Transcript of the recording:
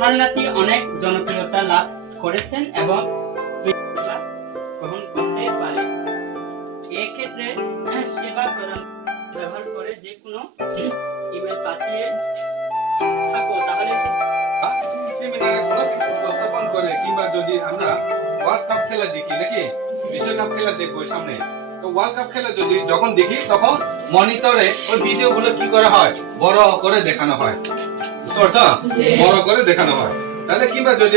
ধারণাটি অনেক জনপ্রিয়তা লাভ করেছেন এবং গ্রহণ করতে পারে। এক্ষেত্রে সেবা প্রদান ব্যবহার করে যে কোনো ইমেল পাঠিয়ে থাকো তাহলে সেমিনারে কোনো কিছু উপস্থাপন করে কিংবা যদি আমরা ওয়ার্ল্ড কাপ খেলা দেখি নাকি বিশ্বকাপ খেলা দেখবো সামনে, তো ওয়ার্ল্ড কাপ খেলা যদি যখন দেখি তখন মনিটরে ওই ভিডিওগুলো কি করা হয়, বড় করে দেখানো হয়, বুঝতে পারছো? বড় করে দেখানো হয়। তাহলে কিংবা যদি